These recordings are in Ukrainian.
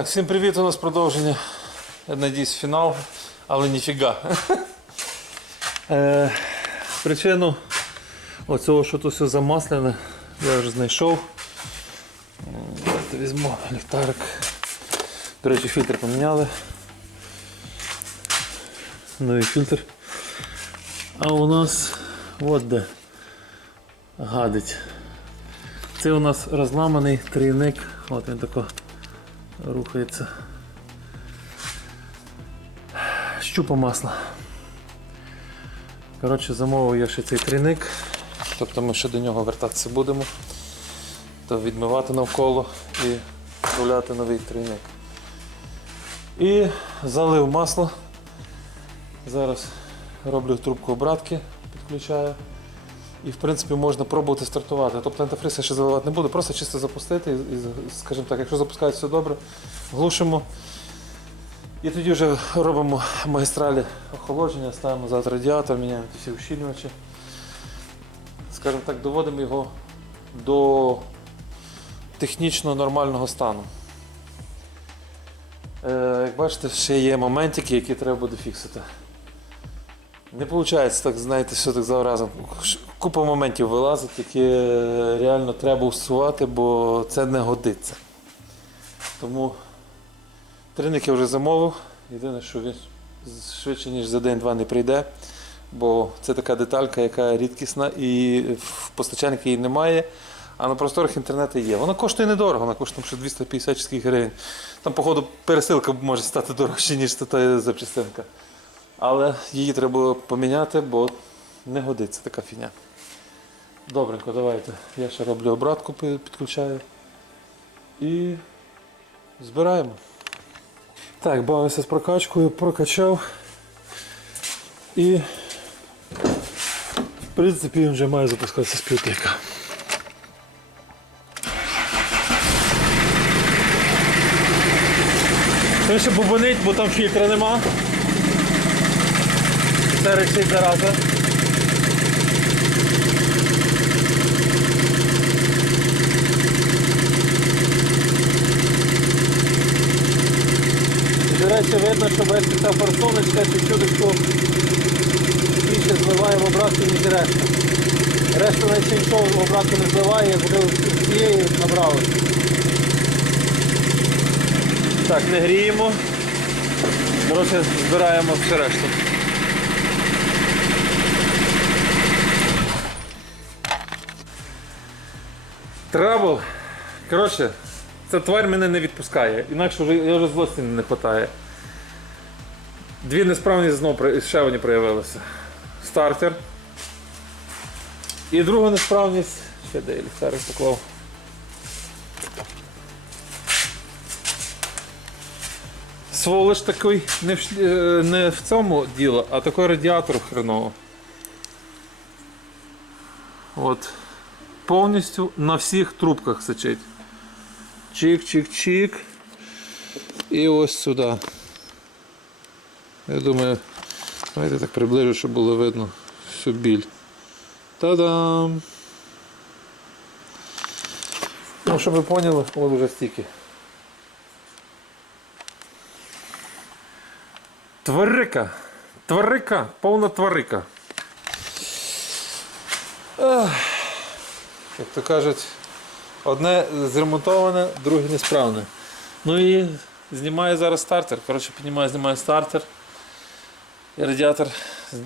Так, всім привіт, у нас продовження. Я надіюсь, фінал, але ніфіга. Е, причину оцього, що тут все замаслене, я вже знайшов. М, Візьму ліхтарик. До речі, фільтр поміняли. Новий фільтр. А у нас от де гадить. Це у нас розламаний трійник. От він тако рухається. Щупа масла. Коротше, замовив я ще цей трійник. Тобто ми ще до нього вертатися будемо. То відмивати навколо і вставляти новий трійник. І залив масло. Зараз роблю трубку обратки, підключаю. І в принципі можна пробувати стартувати. Тобто антифриз я ще заливати не буду, просто чисто запустити і, скажімо так, якщо запускається все добре, глушимо. І тоді вже робимо магістралі охолодження, ставимо зад радіатор, міняємо всі ущільнювачі. Скажімо так, доводимо його до технічно нормального стану. Е, як бачите, ще є моментики, які треба буде фіксити. Не виходить, так, знаєте, все так за разом. Купа моментів вилазить, які е, реально треба усувати, бо це не годиться. Тому тренник я вже замовив. Єдине, що він швидше, ніж за день-два не прийде, бо це така деталька, яка рідкісна і в постачальника її немає, а на просторах інтернету є. Вона коштує недорого, вона коштує ще 250 гривень. Там, походу, пересилка може стати дорожче, ніж та запчастинка. Але її треба було поміняти, бо не годиться така фігня. Добренько, давайте. Я ще роблю обратку, підключаю. І збираємо. Так, бавився з прокачкою, прокачав. І в принципі він вже має запускатися з п'ятика. Це ще бубонить, бо там фільтра нема. Це речить зараза. До речі, видно, що бачите, ця форсуночка чуть-чуточку більше зливає в обратку, ніж решта. Решта наче нічого в обратку не зливає, з цієї набрали. Так, не гріємо. Коротше, збираємо все решту. Трабл. Коротше, ця тварь мене не відпускає. Інакше вже, я вже злості не вистачає. Дві несправності знову ще одні проявилися. Стартер. І друга несправність. Ще де ліхтарик поклав. Сволоч такий не в, е, не в цьому діло, а такий радіатор хреново. От. Повністю на всіх трубках сичить. Чик-чик-чик. І ось сюди. Я думаю, давайте так приближу, щоб було видно всю біль. Та-дам! Ну, щоб ви поняли, от вже стільки. Тварика. Тварика, повна тварика. Ах. Як то кажуть, одне зремонтоване, друге несправне. Ну і знімаю зараз стартер. Коротше, піднімаю, знімаю стартер. І радіатор,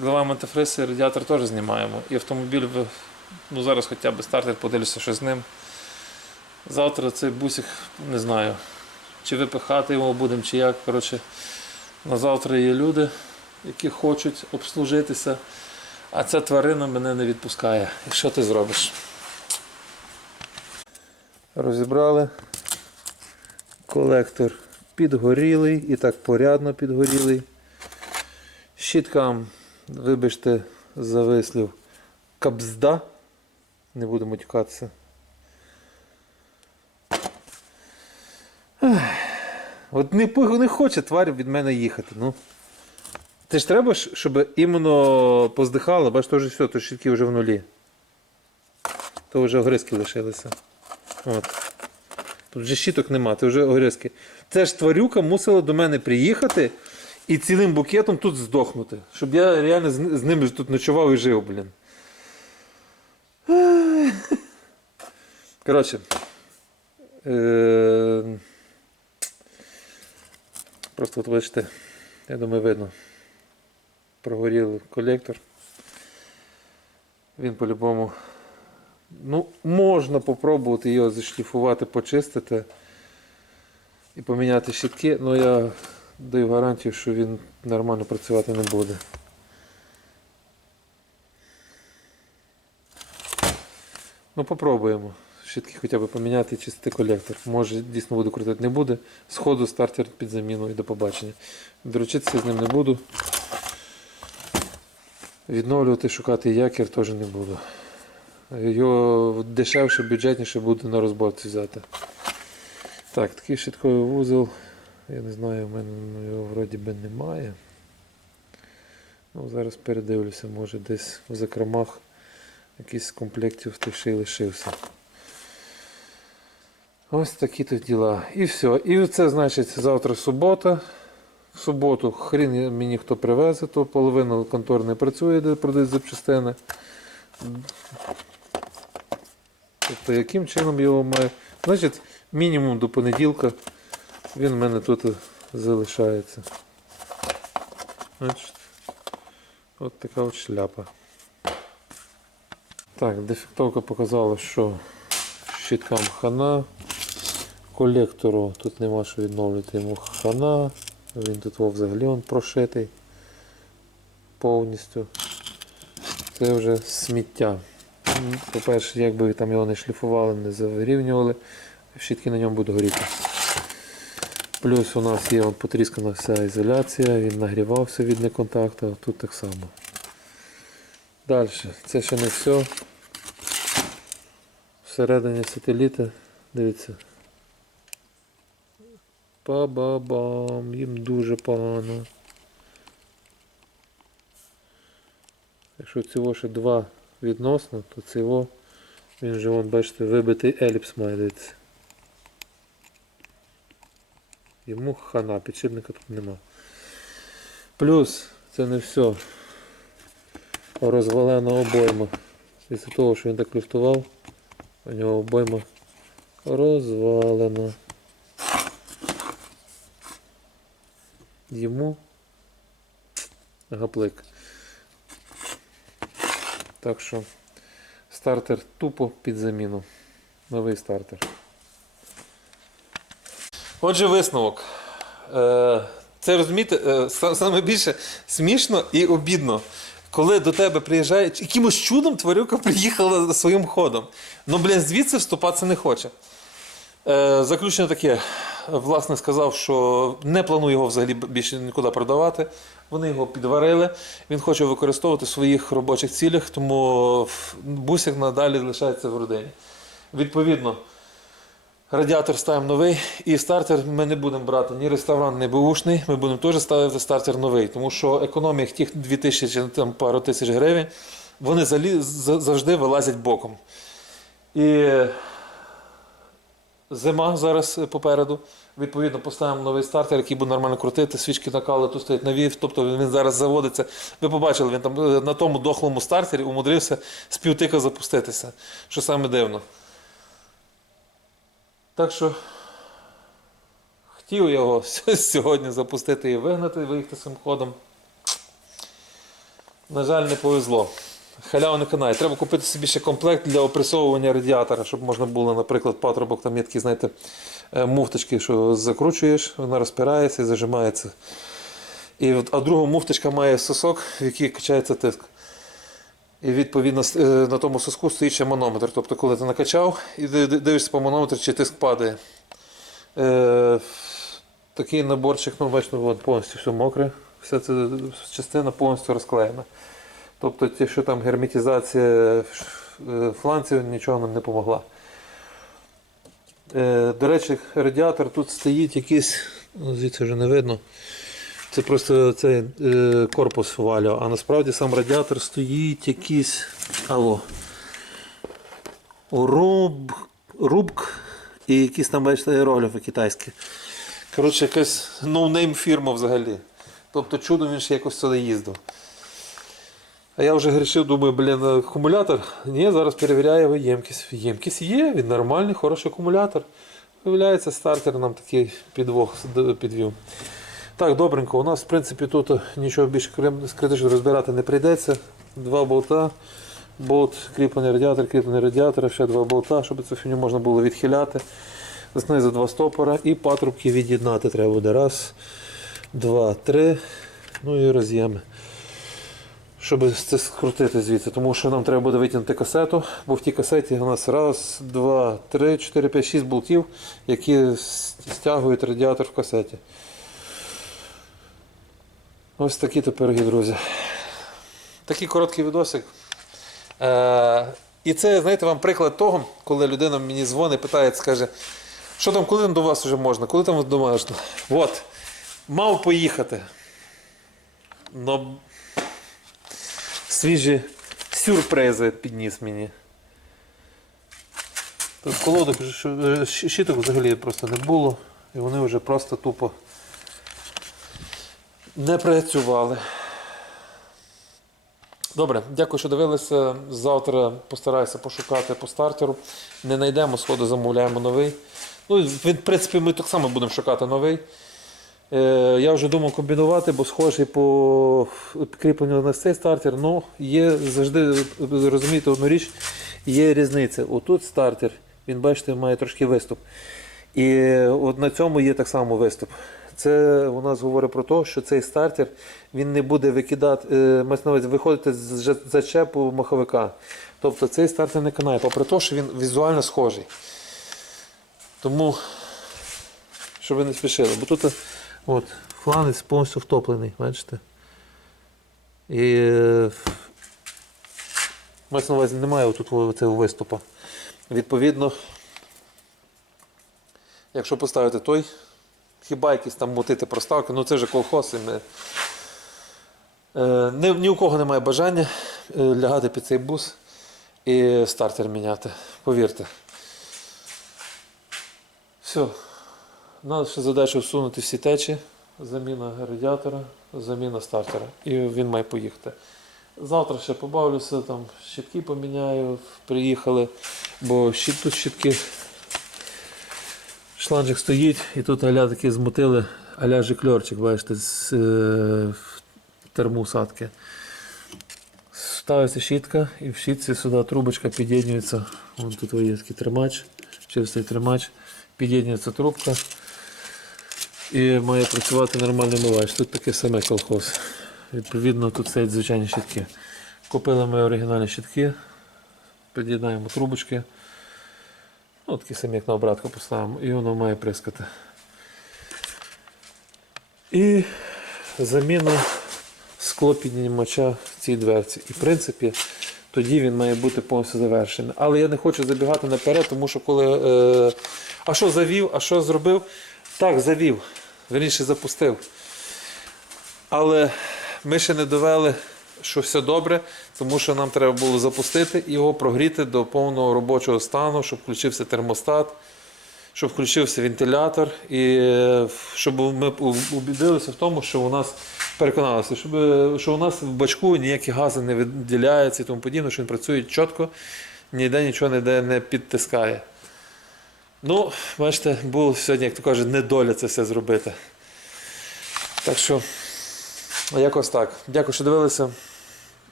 зливаємо антифриз, і радіатор теж знімаємо. І автомобіль, ну зараз хоча б стартер, подивлюся, що з ним. Завтра цей бусик, не знаю, чи випихати його будемо, чи як. Коротше, на завтра є люди, які хочуть обслужитися, а ця тварина мене не відпускає. І що ти зробиш? Розібрали. Колектор підгорілий і так порядно підгорілий. Щіткам, вибачте, за вислів, кабзда. Не будемо тікатися. От не, не хоче тварь від мене їхати. Ну. Ти ж треба, щоб іменно поздихало, бач, то все, то щітки вже в нулі. То вже огризки лишилися. От. Тут вже щиток нема, це вже огризки. Це ж тварюка мусила до мене приїхати і цілим букетом тут здохнути. Щоб я реально з ними тут ночував і жив, блін. Коротше. Е... Просто от бачите, я думаю, видно. Прогорів колектор. Він по-любому. Ну, можна попробувати його зашліфувати, почистити і поміняти щитки, але я даю гарантію, що він нормально працювати не буде. Ну, попробуємо. Щитки хоча б поміняти і чистити колектор. Може, дійсно буду крутити, не буде. Сходу стартер під заміну і до побачення. Доручитися з ним не буду. Відновлювати, шукати якір теж не буду. Його дешевше, бюджетніше буде на розборці взяти. Так, такий щитковий вузол. Я не знаю, в мене його вроді би немає. Ну, зараз передивлюся, може десь в закромах якийсь з комплектів тих лишився. Ось такі тут діла. І все. І це значить завтра субота. В суботу хрін мені хто привезе, то половина контор не працює, де продають запчастини. Тобто яким чином його маю. Значить, мінімум до понеділка він в мене тут залишається. Значить, от така от шляпа. Так, дефектовка показала, що щиткам хана. Колектору тут нема що відновлювати йому хана. Він тут взагалі он прошитий повністю. Це вже сміття. По-перше, якби там його не шліфували, не завирівнювали, щітки на ньому будуть горіти. Плюс у нас є потріскана вся ізоляція, він нагрівався від неконтакту, тут так само. Далі, це ще не все. Всередині сателіта, дивіться. Па-ба-бам, їм дуже погано. Якщо цього ще два відносно, то цього він же, вон, бачите, вибитий еліпс має дивіться. Йому хана, підшипника тут нема. Плюс, це не все. Розвалена обойма. Після того, що він так люфтував, у нього обойма розвалена. Йому гаплик. Так що стартер тупо під заміну. Новий стартер. Отже, висновок. Е, Це розумієте, е, саме більше смішно і обідно. Коли до тебе приїжджає, якимось чудом тварюка приїхала своїм ходом. Ну, блін, звідси вступатися не хоче. Е, таке. Власне сказав, що не планує його взагалі більше нікуди продавати. Вони його підварили. Він хоче використовувати в своїх робочих цілях, тому бусик надалі лишається в родині. Відповідно, радіатор ставимо новий, і стартер ми не будемо брати ні ресторан, ні бушний. Ми будемо теж ставити стартер новий, тому що економія тих 2000 чи там пару тисяч гривень, вони завжди вилазять боком. І Зима зараз попереду. Відповідно, поставимо новий стартер, який буде нормально крутити. Свічки накали, тут стоять нові. Тобто він зараз заводиться. Ви побачили, він там е, на тому дохлому стартері умудрився з півтика запуститися. Що саме дивно. Так що хотів його сьогодні запустити і вигнати, виїхати цим ходом. На жаль, не повезло. Халява не канає. Треба купити собі ще комплект для опресовування радіатора, щоб можна було, наприклад, патрубок, там є такі, знаєте, е, муфточки, що закручуєш, вона розпирається і зажимається. І, а друга муфточка має сосок, в який качається тиск. І відповідно е, на тому соску стоїть ще манометр. Тобто, коли ти накачав і ди- ди- дивишся по манометру, чи тиск падає. Е, такий наборчик, ну бачите, повністю все мокре. Вся ця частина повністю розклеєна. Тобто, ті, що там герметизація е, фланців нічого нам не допомогла. Е, до речі, радіатор тут стоїть якийсь, ну, звідси вже не видно. Це просто цей е, корпус валю, а насправді сам радіатор стоїть якийсь. Алло. Руб, рубк і якісь там, бачите, аерографи китайські. Коротше, якась ноунейм фірма взагалі. Тобто чудом він ще якось сюди їздив. А я вже грішив, думаю, блін, акумулятор. Ні, зараз перевіряю його ємкість. Ємкість є, він нормальний, хороший акумулятор. Виявляється, стартер нам такий підвох підвів. Так, добренько, у нас в принципі тут нічого більш критично розбирати не прийдеться. Два болта, болт, кріплений радіатор, кріплений радіатор, ще два болта, щоб цю фіню можна було відхиляти. Знизу два стопора і патрубки від'єднати треба буде. Раз, два, три. Ну і роз'єми. Щоб це скрутити звідси, тому що нам треба буде витягнути касету, бо в тій касеті у нас раз, два, три, чотири, п'ять, шість болтів, які стягують радіатор в касеті. Ось такі то друзі. Такий короткий відосик. Е, і це, знаєте, вам приклад того, коли людина мені дзвонить, питає, скаже, що там, коли там до вас вже можна, коли там до. От, мав поїхати. Но свіжі сюрпризи підніс мені. Тут колодок е, щиток взагалі просто не було, і вони вже просто тупо не працювали. Добре, дякую, що дивилися. Завтра постараюся пошукати по стартеру. Не знайдемо, сходу замовляємо новий. Ну, в принципі, ми так само будемо шукати новий. Е, я вже думав комбінувати, бо схожий по кріпленню на цей стартер. Ну, є завжди, розумієте, одну річ, є різниця. Отут стартер, він, бачите, має трошки виступ. І от на цьому є так само виступ. Це у нас говорить про те, що цей стартер він не буде викидати, е, виходити з зачепу маховика. Тобто цей стартер не канає, попри те, що він візуально схожий. Тому, щоб ви не спішили, бо тут от, фланець повністю втоплений, бачите? І е, на увазі, немає тут цього виступу. Відповідно, якщо поставити той, хіба якісь там мутити проставки, ну це вже колхоз. І ми... е, ні, ні у кого немає бажання е, лягати під цей бус і стартер міняти. Повірте. Все. Наша задача всунути всі течі, заміна радіатора, заміна стартера. І він має поїхати. Завтра ще побавлюся, там щитки поміняю, приїхали, бо щит, тут щитки. Шланжик стоїть, і тут аля такі змотили, аля жикльорчик, бачите, з е, термоусадки. Ставиться щітка і в щітці сюди трубочка під'єднюється. Вон тут є такий тримач, через цей тримач під'єднюється трубка. І має працювати нормальний мивач. Тут таке саме колхоз. Відповідно, тут стоять звичайні щітки. Купили ми оригінальні щітки, під'єднаємо трубочки. Ну, такі самі, як на обратку поставимо, і воно має прискати. І заміна склопіднімача в цій дверці. І в принципі, тоді він має бути повністю завершений. Але я не хочу забігати наперед, тому що коли. Е, а що завів, а що зробив? Так, завів. Верніше запустив. Але ми ще не довели, що все добре, тому що нам треба було запустити і його прогріти до повного робочого стану, щоб включився термостат, щоб включився вентилятор, і е, щоб ми убідилися в тому, що у нас переконалися, щоб, е, що у нас в бачку ніякі гази не виділяються і тому подібне, що він працює чітко, ніде нічого ніде не підтискає. Ну, бачите, було сьогодні, як то кажуть, недоля це все зробити. Так що, якось так. Дякую, що дивилися.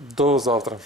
До завтра.